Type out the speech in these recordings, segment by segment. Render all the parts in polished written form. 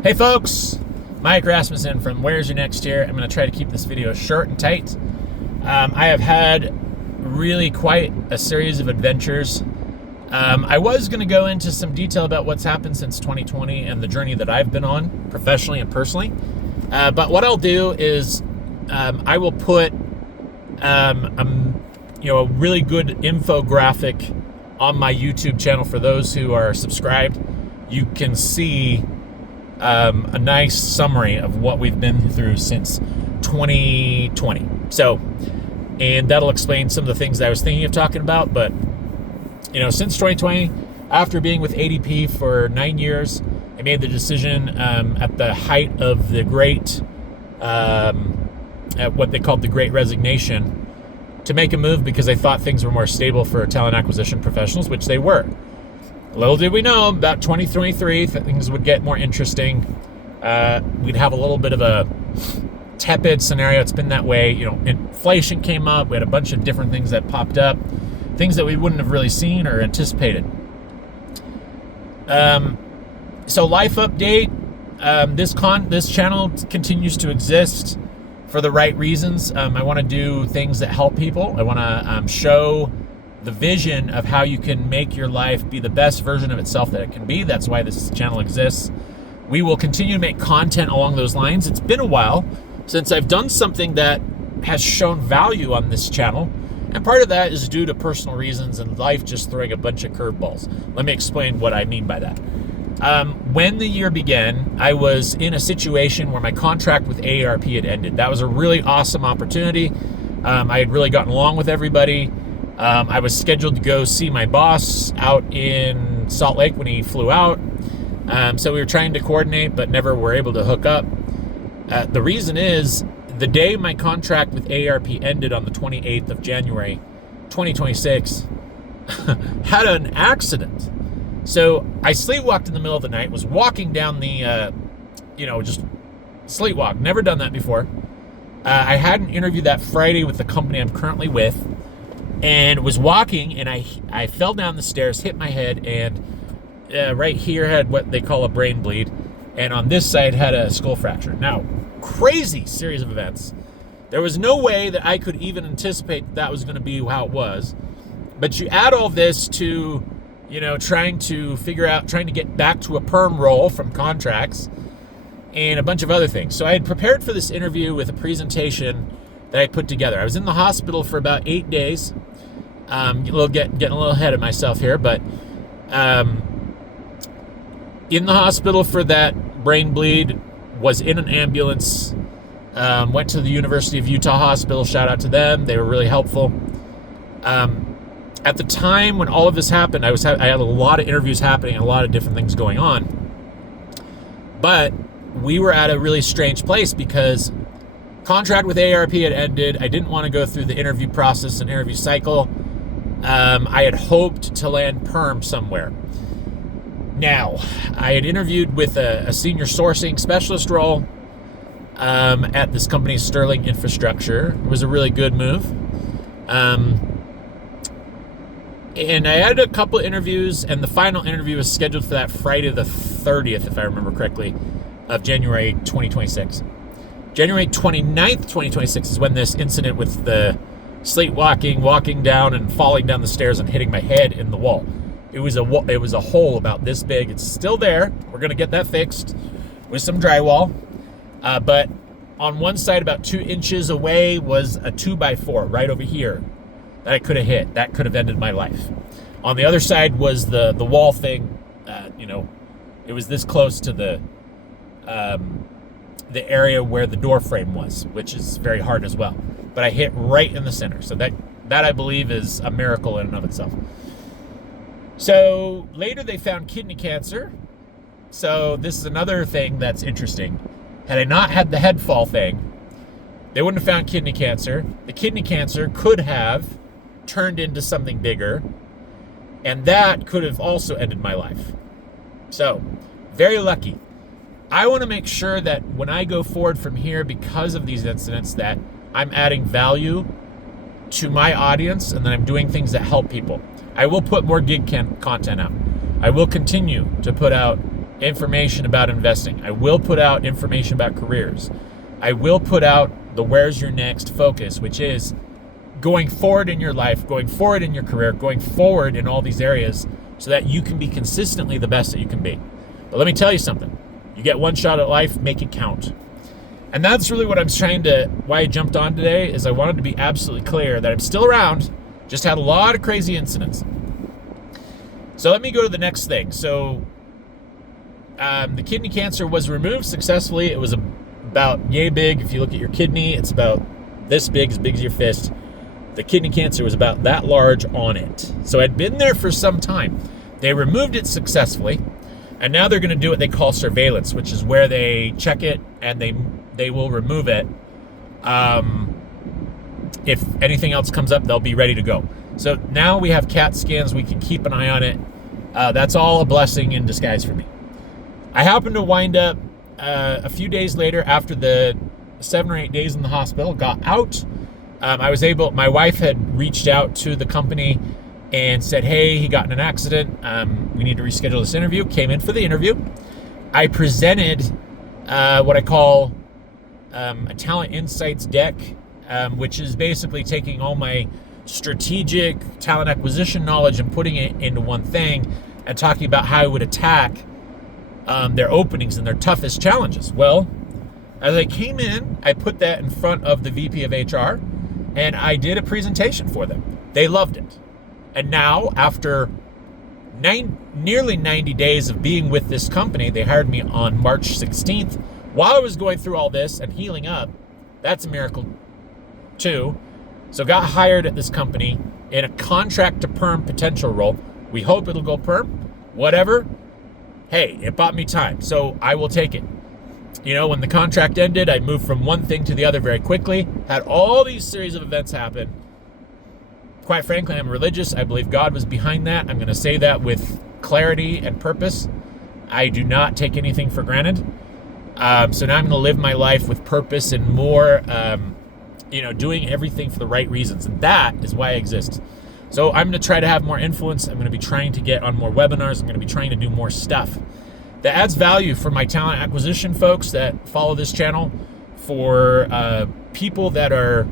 Hey folks, Mike Rasmussen from Where's Your Next here. I'm going to try to keep this video short and tight. I have had really quite a series of adventures. I was going to go into some detail about what's happened since 2020 and the journey that I've been on professionally and personally. But what I'll do is I will put a really good infographic on my YouTube channel for those who are subscribed. You can see a nice summary of what we've been through since 2020. So, and that'll explain some of the things that I was thinking of talking about. But, since 2020, after being with ADP for 9 years, I made the decision at the height of the great, at what they called the Great Resignation, to make a move because I thought things were more stable for talent acquisition professionals, which they were. Little did we know, about 2023, things would get more interesting. We'd have a little bit of a tepid scenario. It's been that way. Inflation came up. We had a bunch of different things that popped up, things that we wouldn't have really seen or anticipated. So life update, this channel continues to exist for the right reasons. I want to do things that help people. I want to show the vision of how you can make your life be the best version of itself that it can be. That's why this channel exists. We will continue to make content along those lines. It's been a while since I've done something that has shown value on this channel. And part of that is due to personal reasons and life just throwing a bunch of curveballs. Let me explain what I mean by that. When the year began, I was in a situation where my contract with AARP had ended. That was a really awesome opportunity. I had really gotten along with everybody. I was scheduled to go see my boss out in Salt Lake when he flew out. So we were trying to coordinate, but never were able to hook up. The reason is the day my contract with AARP ended on the 28th of January, 2026, had an accident. So I sleepwalked in the middle of the night, was walking down the, just sleepwalk. Never done that before. I had an interview that Friday with the company I'm currently with, and was walking, and I fell down the stairs, hit my head, and right here had what they call a brain bleed, and on this side had a skull fracture. Now, crazy series of events. There was no way that I could even anticipate that was going to be how it was. But you add all this to, trying to get back to a perm role from contracts and a bunch of other things. So I had prepared for this interview with a presentation that I put together. I was in the hospital for about 8 days. Getting a little ahead of myself here, but in the hospital for that brain bleed, was in an ambulance, went to the University of Utah Hospital. Shout out to them. They were really helpful. At the time when all of this happened, I had a lot of interviews happening and a lot of different things going on. But we were at a really strange place because contract with AARP had ended. I didn't want to go through the interview process and interview cycle. I had hoped to land perm somewhere. Now, I had interviewed with a senior sourcing specialist role at this company, Sterling Infrastructure. It was a really good move. And I had a couple interviews, and the final interview was scheduled for that Friday the 30th, if I remember correctly, of January 2026. January 29th, 2026 is when this incident with the sleepwalking, walking down and falling down the stairs and hitting my head in the wall. It was a hole about this big. It's still there. We're going to get that fixed with some drywall. But on one side, about 2 inches away, was a 2x4 right over here that I could have hit. That could have ended my life. On the other side was the wall thing. It was this close to the area where the door frame was, which is very hard as well. But I hit right in the center. So that I believe is a miracle in and of itself. So later they found kidney cancer. So this is another thing that's interesting. Had I not had the head fall thing, they wouldn't have found kidney cancer. The kidney cancer could have turned into something bigger, and that could have also ended my life. So, very lucky. I want to make sure that when I go forward from here, because of these incidents, that I'm adding value to my audience and that I'm doing things that help people. I will put more gig content out. I will continue to put out information about investing. I will put out information about careers. I will put out the where's your next focus, which is going forward in your life, going forward in your career, going forward in all these areas so that you can be consistently the best that you can be. But let me tell you something. You get one shot at life, make it count. And that's really what I'm why I jumped on today, is I wanted to be absolutely clear that I'm still around, just had a lot of crazy incidents. So let me go to the next thing. So the kidney cancer was removed successfully. It was about yay big. If you look at your kidney, it's about this big, as big as your fist. The kidney cancer was about that large on it. So I'd been there for some time. They removed it successfully, and now they're going to do what they call surveillance, which is where they check it and they will remove it. If anything else comes up, they'll be ready to go. So now we have CAT scans. We can keep an eye on it. That's all a blessing in disguise for me. I happened to wind up a few days later, after the 7 or 8 days in the hospital, got out. My wife had reached out to the company and said, hey, he got in an accident. We need to reschedule this interview. Came in for the interview. I presented what I call a Talent Insights deck, which is basically taking all my strategic talent acquisition knowledge and putting it into one thing and talking about how I would attack their openings and their toughest challenges. Well, as I came in, I put that in front of the VP of HR, and I did a presentation for them. They loved it. And now, after nearly 90 days of being with this company, they hired me on March 16th. While I was going through all this and healing up, that's a miracle too. So got hired at this company in a contract to perm potential role. We hope it'll go perm. Whatever. Hey, it bought me time, so I will take it. You know, when the contract ended, I moved from one thing to the other very quickly. Had all these series of events happen. Quite frankly, I'm religious. I believe God was behind that. I'm going to say that with clarity and purpose. I do not take anything for granted. So now I'm going to live my life with purpose and more, doing everything for the right reasons. And that is why I exist. So I'm going to try to have more influence. I'm going to be trying to get on more webinars. I'm going to be trying to do more stuff that adds value for my talent acquisition folks that follow this channel, for people that are,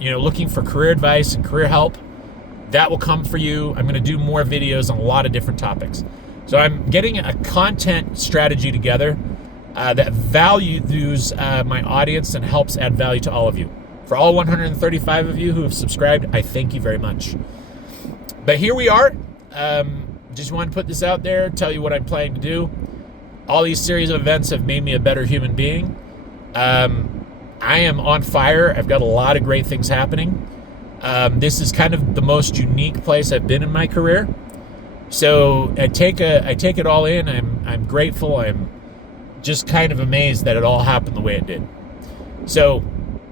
looking for career advice and career help. That will come for you. I'm going to do more videos on a lot of different topics. So I'm getting a content strategy together that values my audience and helps add value to all of you. For all 135 of you who have subscribed, I thank you very much. But here we are. Just wanted to put this out there, tell you what I'm planning to do. All these series of events have made me a better human being. I am on fire. I've got a lot of great things happening. This is kind of the most unique place I've been in my career. So I take it all in. I'm grateful. I'm just kind of amazed that it all happened the way it did. So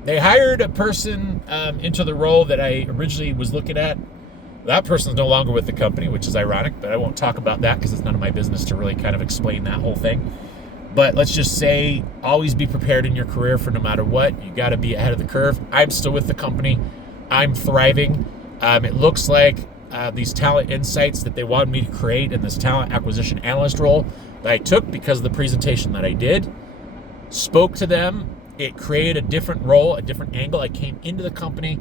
they hired a person into the role that I originally was looking at. That person's no longer with the company, which is ironic, but I won't talk about that because it's none of my business to really kind of explain that whole thing. But let's just say, always be prepared in your career for no matter what. You got to be ahead of the curve. I'm still with the company. I'm thriving. It looks like these talent insights that they wanted me to create in this talent acquisition analyst role that I took because of the presentation that I did, spoke to them. It created a different role, a different angle. I came into the company,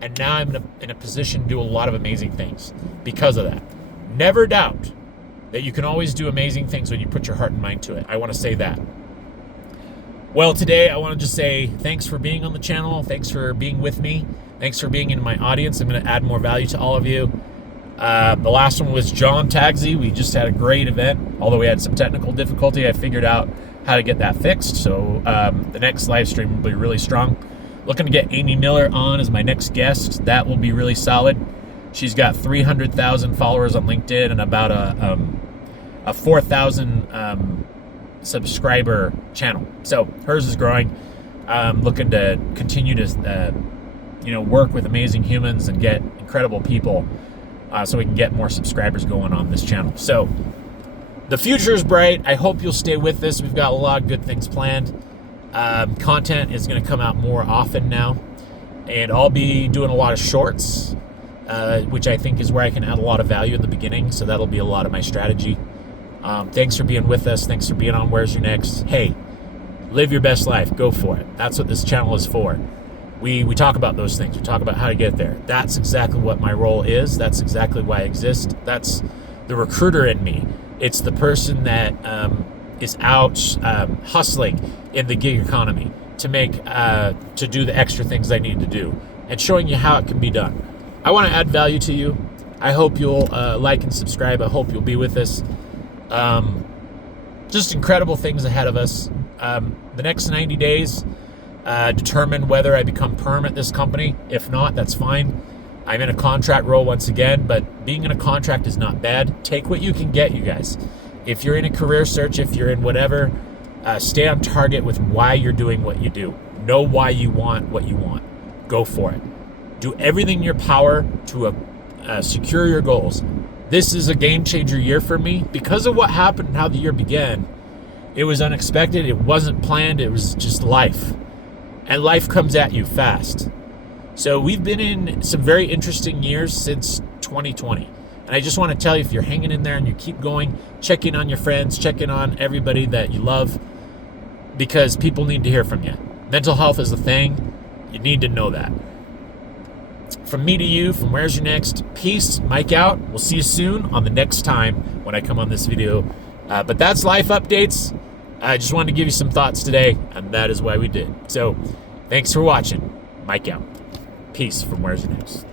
and now I'm in a position to do a lot of amazing things because of that. Never doubt that you can always do amazing things when you put your heart and mind to it. I want to say that. Well, today I want to just say thanks for being on the channel. Thanks for being with me. Thanks for being in my audience. I'm going to add more value to all of you. The last one was John Tagsy. We just had a great event. Although we had some technical difficulty, I figured out how to get that fixed. So the next live stream will be really strong. Looking to get Amy Miller on as my next guest. That will be really solid. She's got 300,000 followers on LinkedIn and about a 4,000 subscriber channel. So hers is growing. Looking to continue to work with amazing humans and get incredible people so we can get more subscribers going on this channel. So the future is bright. I hope you'll stay with us. We've got a lot of good things planned. Content is going to come out more often now, and I'll be doing a lot of shorts, which I think is where I can add a lot of value in the beginning. So that'll be a lot of my strategy. Thanks for being with us. Thanks for being on Where's Your Next. Hey, live your best life. Go for it. That's what this channel is for. We talk about those things. We talk about how to get there. That's exactly what my role is. That's exactly why I exist. That's the recruiter in me. It's the person that is out hustling in the gig economy to do the extra things I need to do and showing you how it can be done. I want to add value to you. I hope you'll like and subscribe. I hope you'll be with us. Just incredible things ahead of us. The next 90 days determine whether I become perm at this company. If not, that's fine. I'm in a contract role once again, but being in a contract is not bad. Take what you can get, you guys. If you're in a career search, if you're in whatever, stay on target with why you're doing what you do. Know why you want what you want. Go for it. Do everything in your power to secure your goals. This is a game changer year for me because of what happened and how the year began. It was unexpected. It wasn't planned. It was just life. And life comes at you fast. So we've been in some very interesting years since 2020. And I just want to tell you, if you're hanging in there and you keep going, check in on your friends, check in on everybody that you love, because people need to hear from you. Mental health is a thing. You need to know that. From me to you, from Where's Your Next, peace, Mike out. We'll see you soon on the next time when I come on this video. But that's life updates. I just wanted to give you some thoughts today, and that is why we did. So thanks for watching. Mike out. Peace from Where's Your Next.